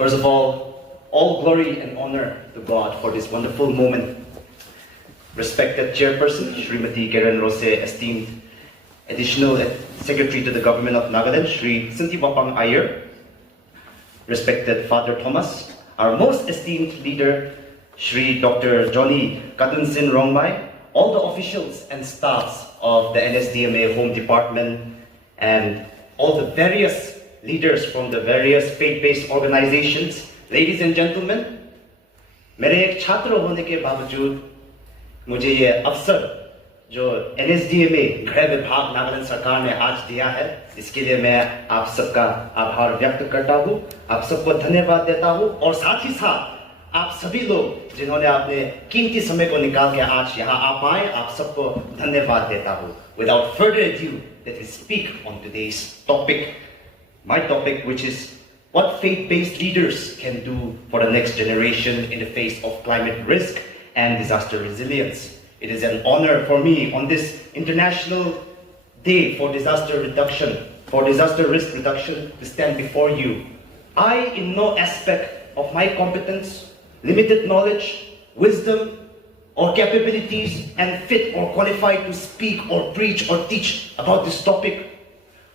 First of all glory and honor to God for this wonderful moment. Respected Chairperson, Srimati Karen Rose, esteemed Additional Secretary to the Government of Nagaland, Sri Sintiwapang Iyer, respected Father Thomas, our most esteemed leader, Sri Dr. Johnny Kadunsin Rongmai, all the officials and staffs of the NSDMA Home Department, and all the various leaders from the various faith-based organizations, ladies and gentlemen, मेरे एक छात्र होने के बावजूद मुझे ये अवसर जो NSDMA गृह विभाग नागालैंड सरकार ने आज दिया है, इसके लिए मैं आप सबका आभार व्यक्त करता हूँ, आप सबको धन्यवाद देता हूँ, और साथ ही साथ आप सभी लोग जिन्होंने अपने कीमती समय को निकाल के आज यहाँ आ पाए, आप सबको धन्यवाद देता हूँ. Without further ado, let me speak on today's topic, my topic, which is what faith-based leaders can do for the next generation in the face of climate risk and disaster resilience. It is an honor for me on this International Day for Disaster Reduction, for Disaster Risk Reduction, to stand before you. I, in no aspect of my competence, limited knowledge, wisdom, or capabilities, and fit or qualified to speak or preach or teach about this topic.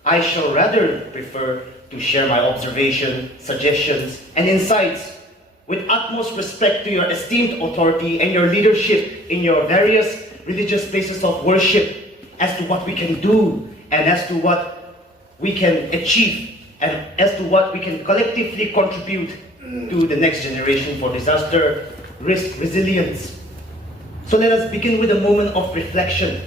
I shall rather prefer to share my observation, suggestions, and insights with utmost respect to your esteemed authority and your leadership in your various religious places of worship as to what we can do and as to what we can achieve and as to what we can collectively contribute to the next generation for disaster risk resilience. So let us begin with a moment of reflection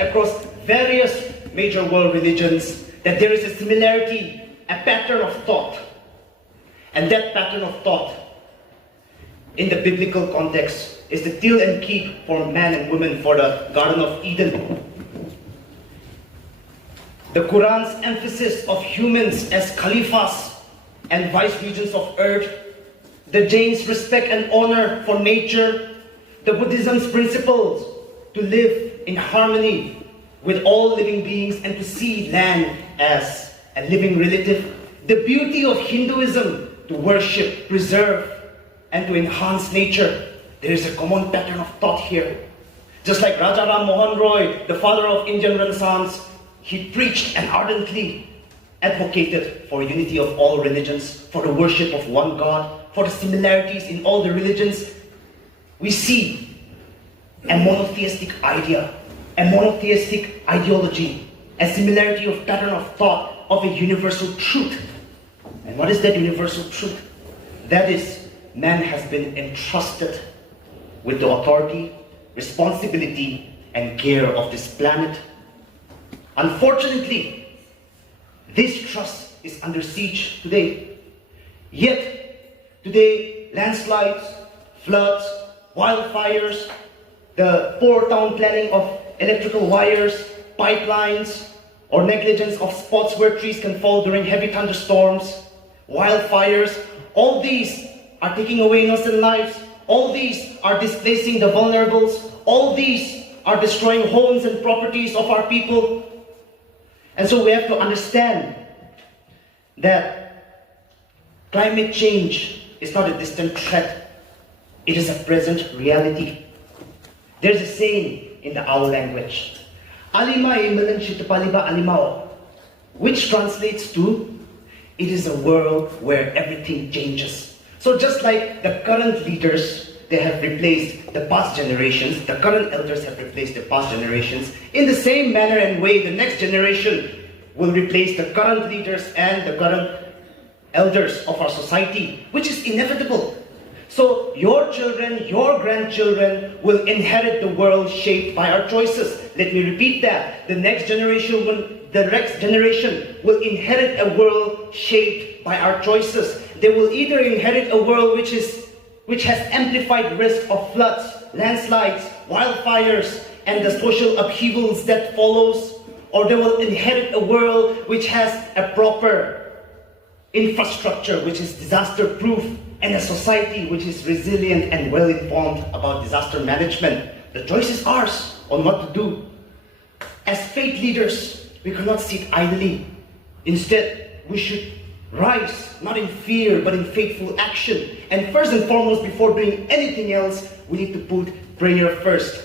across various major world religions, that there is a similarity, a pattern of thought. And that pattern of thought, in the biblical context, is the till and keep for man and woman for the Garden of Eden. The Quran's emphasis of humans as caliphs and vice-regents of earth, the Jain's respect and honor for nature, the Buddhism's principles to live in harmony with all living beings and to see land as a living relative, the beauty of Hinduism to worship, preserve, and to enhance nature. There is a common pattern of thought here. Just like Raja Ram Mohan Roy, the father of Indian Renaissance, he preached and ardently advocated for unity of all religions, for the worship of one God, for the similarities in all the religions. We see a monotheistic idea, a monotheistic ideology, a similarity of pattern of thought of a universal truth. And what is that universal truth? That is, man has been entrusted with the authority, responsibility, and care of this planet. Unfortunately, this trust is under siege today. Yet, today, landslides, floods, wildfires, the poor town planning of electrical wires, pipelines, or negligence of spots where trees can fall during heavy thunderstorms, wildfires, all these are taking away innocent lives, all these are displacing the vulnerables, all these are destroying homes and properties of our people. And so we have to understand that climate change is not a distant threat, it is a present reality. There's a saying in the owl language, Alimay melan shitapaliba alimao, which translates to, it is a world where everything changes. So just like the current leaders, they have replaced the past generations, the current elders have replaced the past generations, in the same manner and way, the next generation will replace the current leaders and the current elders of our society, which is inevitable. So your children, your grandchildren will inherit the world shaped by our choices. Let me repeat that. The next generation will inherit a world shaped by our choices. They will either inherit a world which has amplified risk of floods, landslides, wildfires, and the social upheavals that follows, or they will inherit a world which has a proper infrastructure which is disaster-proof, and a society which is resilient and well-informed about disaster management. The choice is ours on what to do. As faith leaders, we cannot sit idly. Instead, we should Rise, not in fear, but in faithful action. And first and foremost, before doing anything else, we need to put prayer first.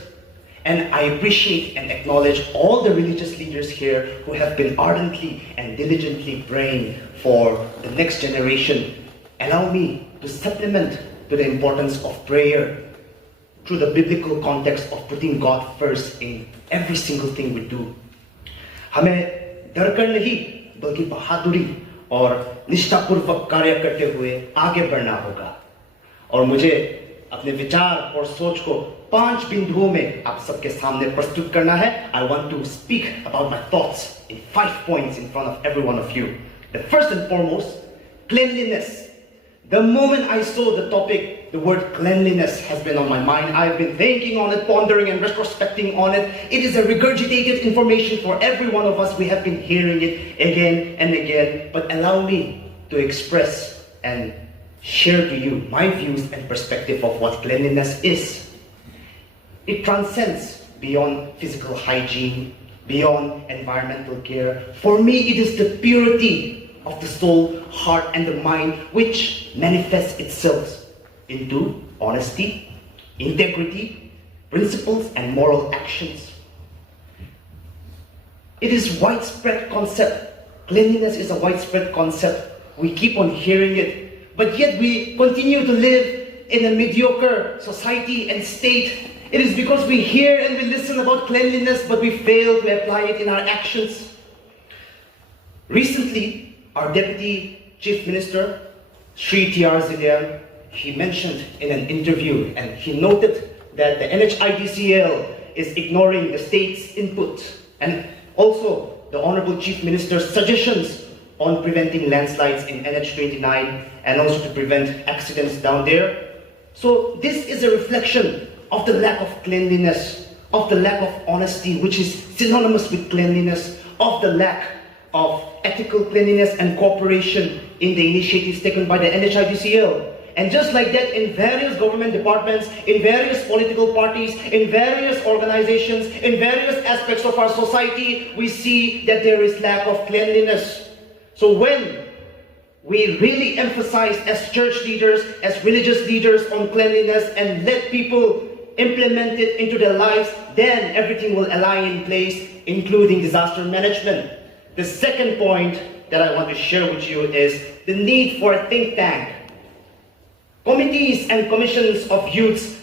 And I appreciate and acknowledge all the religious leaders here who have been ardently and diligently praying for the next generation. Allow me to supplement to the importance of prayer through the biblical context of putting God first in every single thing we do. हमें डरकर नहीं, बल्कि बहादुरी और निष्ठापूर्वक कार्य करते हुए आगे बढ़ना होगा। और मुझे अपने विचार और सोच को 5 बिंदुओं में आप सबके सामने प्रस्तुत करना है। I want to speak about my thoughts in 5 points in front of every one of you. The first and foremost, cleanliness. The moment I saw the topic, the word cleanliness has been on my mind. I've been thinking on it, pondering and retrospecting on it. It is a regurgitated information for every one of us. We have been hearing it again and again. But allow me to express and share to you my views and perspective of what cleanliness is. It transcends beyond physical hygiene, beyond environmental care. For me, it is the purity of the soul, heart, and the mind, which manifests itself into honesty, integrity, principles, and moral actions. It is widespread concept. Cleanliness is a widespread concept. We keep on hearing it, but yet we continue to live in a mediocre society and state. It is because we hear and we listen about cleanliness, but we fail to apply it in our actions. Recently, our Deputy Chief Minister, Sri T.R. Zilian, he mentioned in an interview and he noted that the NHIDCL is ignoring the state's input and also the Honorable Chief Minister's suggestions on preventing landslides in NH29 and also to prevent accidents down there. So this is a reflection of the lack of cleanliness, of the lack of honesty, which is synonymous with cleanliness, of the lack of ethical cleanliness and cooperation in the initiatives taken by the NHIDCL. And just like that, in various government departments, in various political parties, in various organizations, in various aspects of our society, we see that there is lack of cleanliness. So when we really emphasize as church leaders, as religious leaders on cleanliness and let people implement it into their lives, then everything will align in place, including disaster management. The second point that I want to share with you is the need for a think tank. Committees and commissions of youths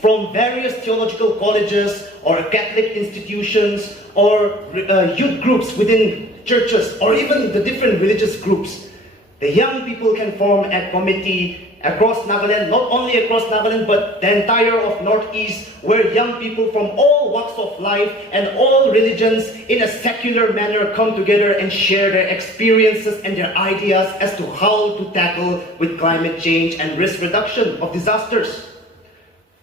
from various theological colleges or Catholic institutions or youth groups within churches or even the different religious groups. The young people can form a committee across Nagaland, not only across Nagaland, but the entire of Northeast, where young people from all walks of life and all religions in a secular manner come together and share their experiences and their ideas as to how to tackle with climate change and risk reduction of disasters.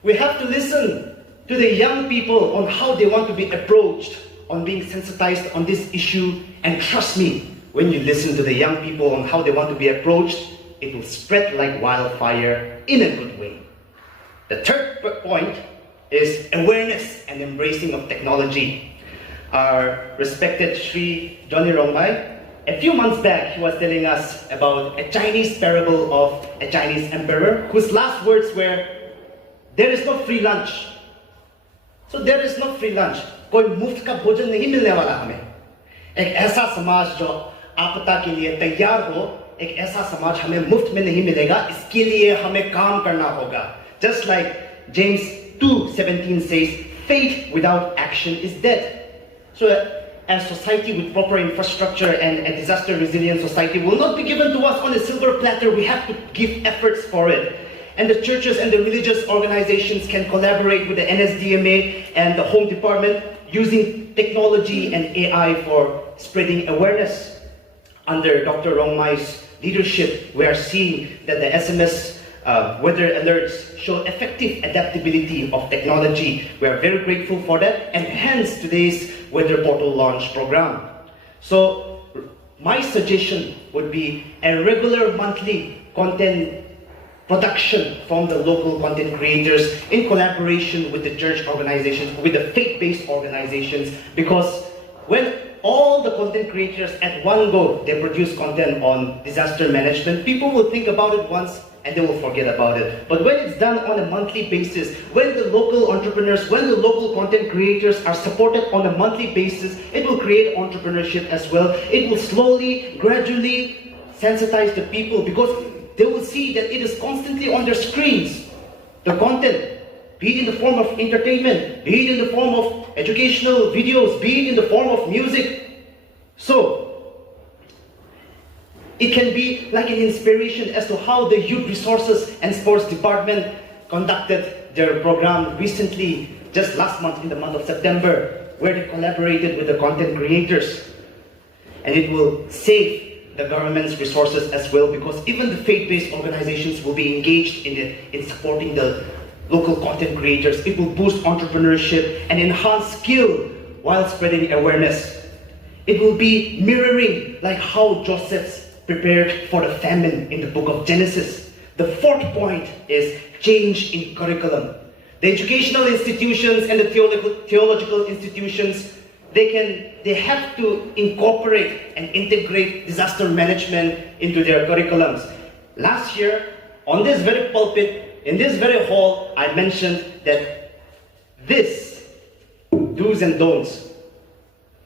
We have to listen to the young people on how they want to be approached, on being sensitized on this issue, and trust me, when you listen to the young people on how they want to be approached, it will spread like wildfire in a good way. The third point is awareness and embracing of technology. Our respected Sri Johnny Rongmai, a few months back, he was telling us about a Chinese parable of a Chinese emperor whose last words were, "There is no free lunch." So there is no free lunch. कोई मुफ्त का भोजन नहीं मिलने वाला हमें. एक ऐसा समाज जो आपदा के लिए तैयार हो, एक ऐसा समाज हमें मुफ्त में नहीं मिलेगा. इसके लिए हमें काम करना होगा. Just like James 2:17 says, faith without action is dead. So a society with proper infrastructure and a disaster resilient society will not be given to us on a silver platter. We have to give efforts for it. And the churches and the religious organizations can collaborate with the NSDMA and the Home Department using technology and AI for spreading awareness. Under Dr. Rongmai's leadership, we are seeing that the SMS weather alerts show effective adaptability of technology. We are very grateful for that, and hence today's weather portal launch program. So my suggestion would be a regular monthly content production from the local content creators in collaboration with the church organizations, with the faith-based organizations, because when all the content creators at one go, they produce content on disaster management, people will think about it once and they will forget about it. But when it's done on a monthly basis, when the local entrepreneurs, when the local content creators are supported on a monthly basis, it will create entrepreneurship as well. It will slowly, gradually sensitize the people, because they will see that it is constantly on their screens. The content, be it in the form of entertainment, be it in the form of educational videos, be it in the form of music. So, it can be like an inspiration as to how the Youth Resources and Sports Department conducted their program recently, just last month in the month of September, where they collaborated with the content creators. And it will save the government's resources as well, because even the faith-based organizations will be engaged in supporting the local content creators. It will boost entrepreneurship and enhance skill while spreading awareness. It will be mirroring like how Joseph's prepared for the famine in the book of Genesis. The fourth point is change in curriculum. The educational institutions and the theological institutions, they have to incorporate and integrate disaster management into their curriculums. Last year, on this very pulpit, in this very hall, I mentioned that this do's and don'ts,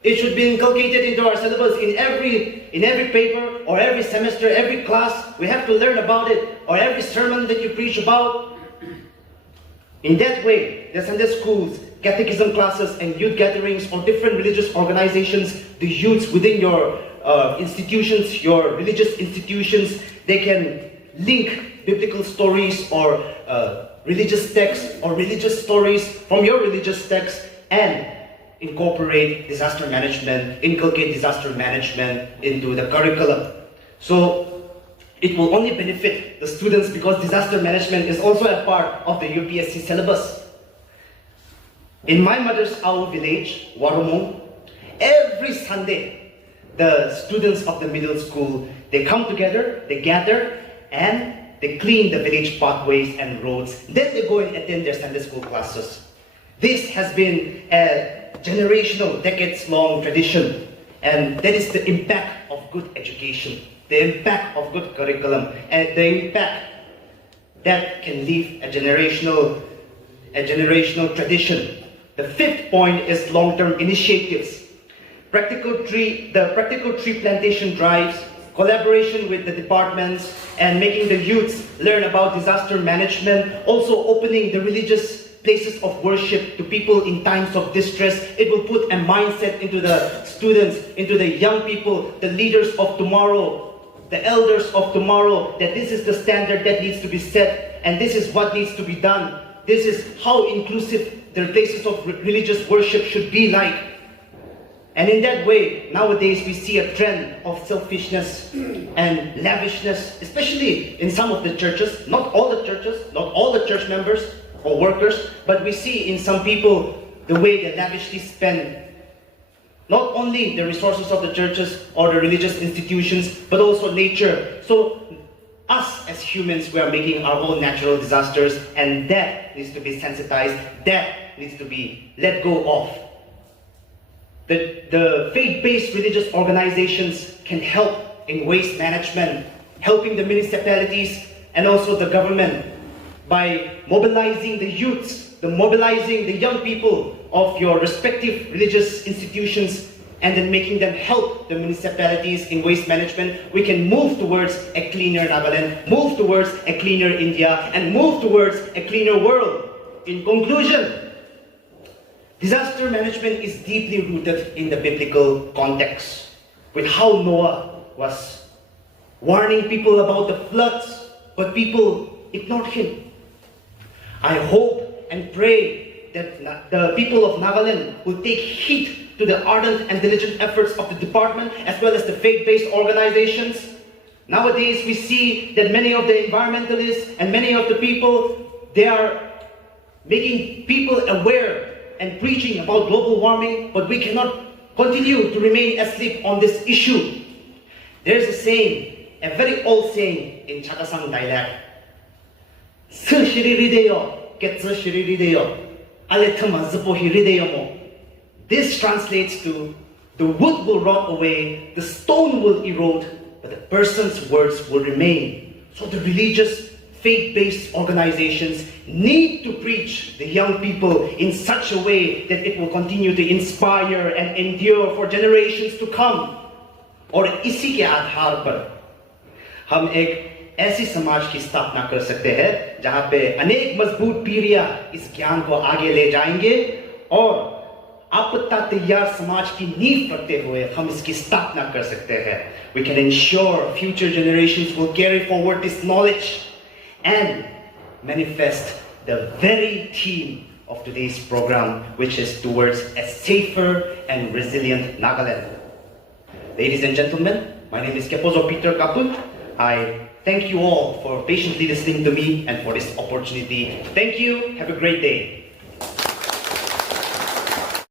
it should be inculcated into our syllabus in every paper, or every semester, every class. We have to learn about it, or every sermon that you preach about. In that way, the Sunday schools, catechism classes, and youth gatherings, or different religious organizations, the youths within your institutions, your religious institutions, they can link biblical stories or religious texts or religious stories from your religious text and incorporate disaster management, inculcate disaster management into the curriculum. So it will only benefit the students, because disaster management is also a part of the UPSC syllabus. In my mother's our village, Warumong, every Sunday, the students of the middle school, they come together, they gather, and they clean the village pathways and roads. Then they go and attend their Sunday school classes. This has been a generational, decades-long tradition, and that is the impact of good education, the impact of good curriculum, and the impact that can leave a generational tradition. The fifth point is long-term initiatives. The practical tree plantation drives, collaboration with the departments, and making the youths learn about disaster management, also opening the religious places of worship to people in times of distress. It will put a mindset into the students, into the young people, the leaders of tomorrow, the elders of tomorrow, that this is the standard that needs to be set, and this is what needs to be done. This is how inclusive the places of religious worship should be like. And in that way, nowadays we see a trend of selfishness and lavishness, especially in some of the churches, not all the churches, not all the church members or workers, but we see in some people the way they lavishly spend not only the resources of the churches or the religious institutions, but also nature. So us as humans, we are making our own natural disasters, and that needs to be sensitized, that needs to be let go of. The faith-based religious organizations can help in waste management, helping the municipalities and also the government by mobilizing the youths, mobilizing the young people of your respective religious institutions, and then making them help the municipalities in waste management. We can move towards a cleaner Nagaland, move towards a cleaner India, and move towards a cleaner world. In conclusion, disaster management is deeply rooted in the biblical context, with how Noah was warning people about the floods, but people ignored him. I hope and pray that the people of Nagaland will take heed to the ardent and diligent efforts of the department as well as the faith-based organizations. Nowadays, we see that many of the environmentalists and many of the people, they are making people aware and preaching about global warming, but we cannot continue to remain asleep on this issue. There's a saying, a very old saying in Chakhesang dialect. This translates to, The wood will rot away, the stone will erode, but the person's words will remain. So the religious, faith-based organizations need to preach the young people in such a way that it will continue to inspire and endure for generations to come. और इसी के आधार पर हम एक ऐसी समाज की स्थापना कर सकते हैं जहां पे अनेक मजबूत पीढ़ियां इस ज्ञान को आगे ले जाएंगे और आपदा तैयार समाज की नींव रखते हुए हम इसकी स्थापना कर सकते हैं. We can ensure future generations will carry forward this knowledge and manifest the very theme of today's program, which is towards a safer and resilient Nagaland. Ladies and gentlemen, my name is Kepozo Kapuh. I thank you all for patiently listening to me and for this opportunity. Thank you. Have a great day.